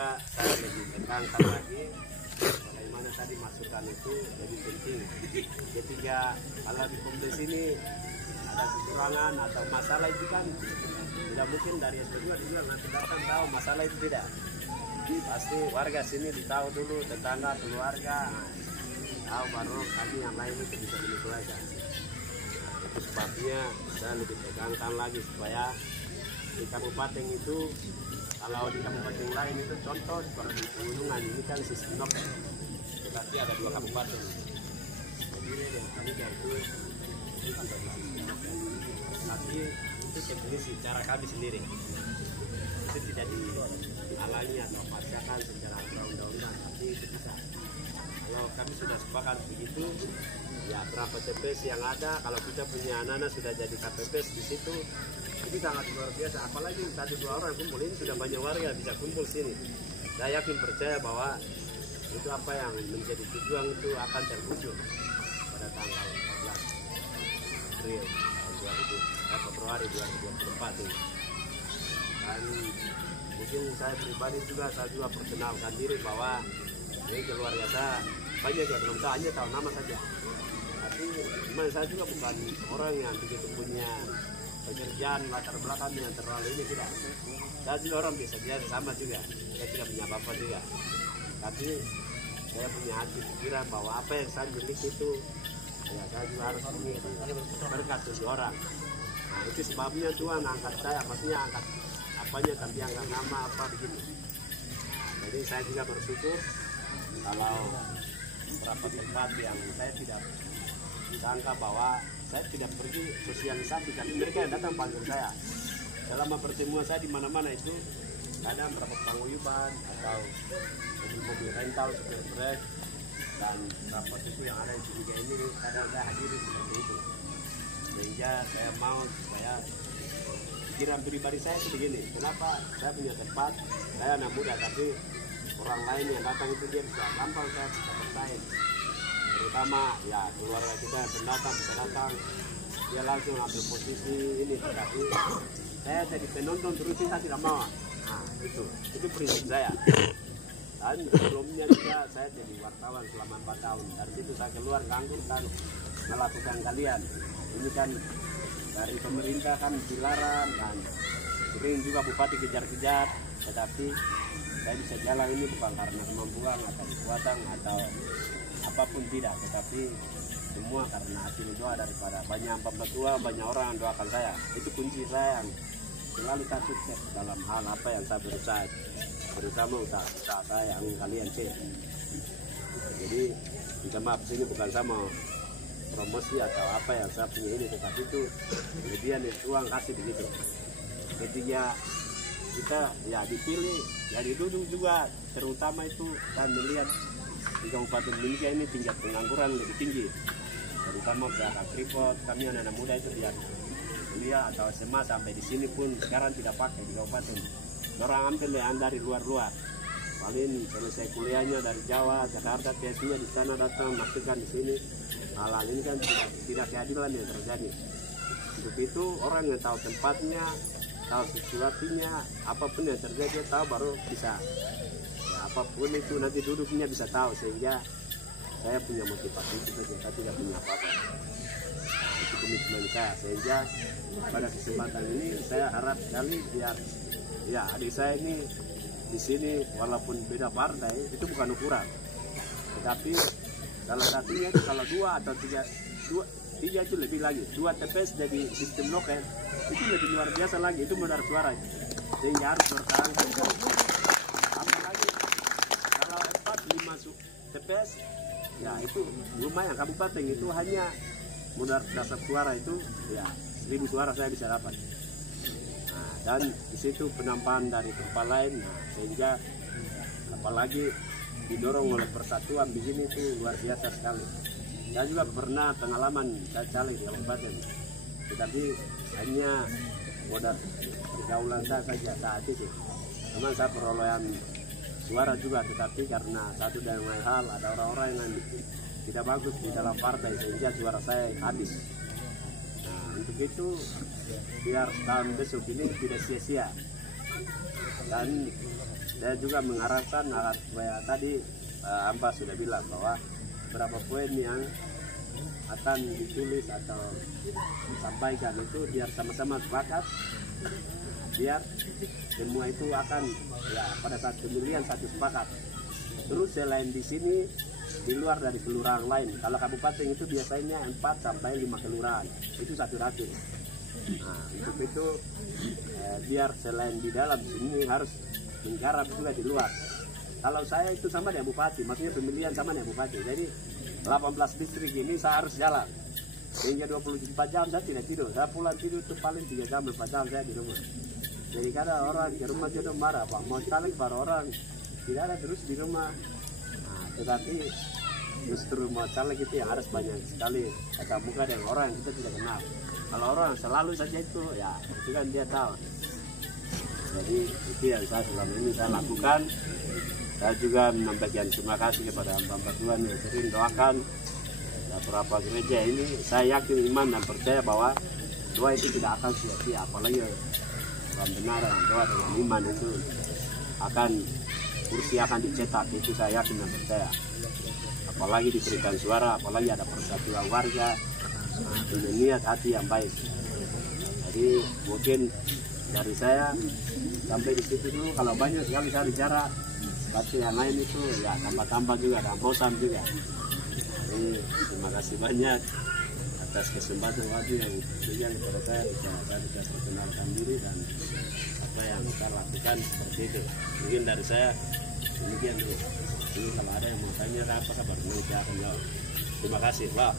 juga saya lebih tekankan lagi bagaimana tadi masukan itu jadi penting. Ketika kalau di kompleks ini ada kekurangan atau masalah itu kan tidak mungkin dari SP2 dibilang nanti datang tahu masalah itu tidak. Pasti warga sini ditahu dulu, tetangga, keluarga, tahu baru kami yang lain itu bisa menyesuaikan. Itu sebabnya saya lebih tekankan lagi supaya di kabupaten itu, kalau di kabupaten lain itu contoh seperti Pegunungan ini kan sistem lokal, tetapi ada 2 kabupaten. Kediri dan Kaliga itu sudah di sistem lokal. Tapi itu definisi cara kami sendiri. Itu tidak dihalangi atau paksakan secara undang-undang, tapi itu bisa. Kalau kami sudah sepakat begitu, ya berapa TPS yang ada, kalau kita punya anak-anak sudah jadi KPPS di situ, ini sangat luar biasa. Apalagi 1-2 orang kumpul, ini sudah banyak warga bisa kumpul sini. Saya yakin percaya bahwa itu apa yang menjadi tujuan itu akan terwujud pada tanggal 14 April Februari 2024 ini. Dan mungkin saya pribadi juga, saya juga perkenalkan diri bahwa ini keluarga saya banyak yang belum tahu, hanya tahu nama saja. Tapi memang saya juga bukan orang yang begitu punya pekerjaan latar belakang yang terlalu ini, tidak. Saya juga orang biasa sama juga, saya tidak punya apa-apa juga. Tapi saya punya hati pikiran bahwa apa yang saya miliki itu, ya saya juga harus berkat seseorang. Nah itu sebabnya Tuhan angkat saya, maksudnya angkat apanya, tapi angkat nama apa begitu. Jadi saya juga bersyukur kalau beberapa tempat yang saya tidak sangka bahwa saya tidak pergi sosialisasi, tapi mereka yang datang panggil saya. Dalam pertemuan saya di mana-mana itu kadang berapa penguyuban atau mobil rental, supir trek, dan berapa itu yang ada di juga ini kadang saya hadiri seperti itu. Sehingga saya mau supaya pikiran pribadi saya itu begini, kenapa saya punya tempat, saya anak muda, tapi orang lain yang datang itu dia bisa gampang saya bisa bersaing. Terutama ya keluarga kita yang pendatang bisa datang, dia langsung ambil posisi ini, tapi saya jadi penonton terus saya tidak mau. Nah itu prinsip saya. Dan sebelumnya juga saya jadi wartawan selama 4 tahun. Dari situ saya keluar nganggur dan melakukan kalian. Ini kan dari pemerintah kan dilarang dan sering juga bupati kejar-kejar, tetapi saya bisa jalan ini bukan karena kemampuan atau kekuatan atau apapun tidak, tetapi semua karena hasil doa daripada banyak pembantuan, banyak orang yang doakan saya. Itu kunci saya yang selalu saya sukses dalam hal apa yang saya berusaha, terutama usaha saya yang kalian cek. Jadi minta maaf, sini bukan sama promosi atau apa yang saya punya ini, tetapi itu kelebihan yang Tuhan kasih begitu. Ketika kita ya dipilih, ya diduduk juga, terutama itu dan melihat di Kabupaten Mimika ini tingkat pengangguran lebih tinggi, terutama daerah Freeport. Kami anak-anak muda itu biar kuliah atau SMA sampai di sini pun sekarang tidak pakai di kabupaten. Orang ambil yang dari luar-luar, paling selesai kuliahnya dari Jawa, Jakarta, biasanya di sana datang masukkan di sini. Hal ini kan tidak keadilan yang terjadi. Untuk itu orang yang tahu tempatnya, tahu sesuatunya, apapun yang terjadi tahu baru bisa. Ya, apapun itu nanti duduknya bisa tahu, sehingga saya punya motivasi itu saja, saya tidak punya apa-apa. Nah, itu komitmen saya, sehingga pada kesempatan ini saya harap sekali biar ya adik saya ini di sini walaupun beda partai itu bukan ukuran, tetapi salah satunya itu kalau 2 atau 3 itu lebih lagi, 2 TPS jadi sistem lokal itu lebih luar biasa lagi, itu modal suara itu. Sehingga harus bertahankan. Apalagi kalau 4-5 TPS ya itu lumayan, kabupaten itu hanya modal dasar suara itu ya 1000 suara saya bisa dapat. Nah, dan di situ penampakan dari tempat lain, nah, sehingga apalagi didorong oleh persatuan begini itu luar biasa sekali. Saya juga pernah pengalaman saya caleg di kabupaten, tetapi hanya modal pergaulan saya saja saat itu. Memang saya perolehan suara juga, tetapi karena satu dan lain hal ada orang-orang yang tidak bagus di dalam partai sehingga suara saya habis. Nah, untuk itu biar tahun besok ini tidak sia-sia. Dan saya juga mengharapkan supaya tadi Amba sudah bilang bahwa berapa poin yang akan ditulis atau disampaikan itu biar sama-sama sepakat, biar semua itu akan ya pada saat pemilihan satu sepakat. Terus selain di sini, di luar dari kelurahan lain, kalau kabupaten itu biasanya 4 sampai 5 kelurahan, itu satu dapil. Nah, untuk itu biar selain di dalam sini harus menggarap juga di luar. Kalau saya itu sama dengan bupati, maksudnya pemilihan sama dengan bupati. Jadi 18 distrik ini saya harus jalan hingga 24 jam saya tidak tidur. Saya pulang tidur itu paling 3 jam 4 jam saya di rumah. Jadi kadang orang ke rumah jodoh marah, Pak, mau caleg para orang tidak ada terus di rumah. Nah, tetapi justru mau caleg itu yang harus banyak sekali tatap muka dengan orang yang kita tidak kenal. Kalau orang selalu saja itu ya itu kan dia tahu. Jadi itu yang saya selama ini saya lakukan. Saya juga menyampaikan terima kasih kepada hamba Tuhan yang sering doakan beberapa gereja ini. Saya yakin iman dan percaya bahwa doa itu tidak akan sia-sia, apalagi orang benar doa dengan iman itu akan kursi akan dicetak, itu saya yakin dan percaya. Apalagi diberikan suara, apalagi ada persatuan warga dengan niat hati yang baik. Jadi mungkin dari saya sampai di situ dulu. Kalau banyak sekali saya bicara, tapi yang lain itu ya tambah-tambah juga, dan bosan juga. Jadi terima kasih banyak atas kesempatan waktu yang diberikan kepada saya bisa perkenalkan diri dan apa yang saya lakukan seperti itu. Mungkin dari saya demikian dulu. Ini kalau ada yang mau tanya apa kabar, saya akan jawab. Terima kasih, Pak.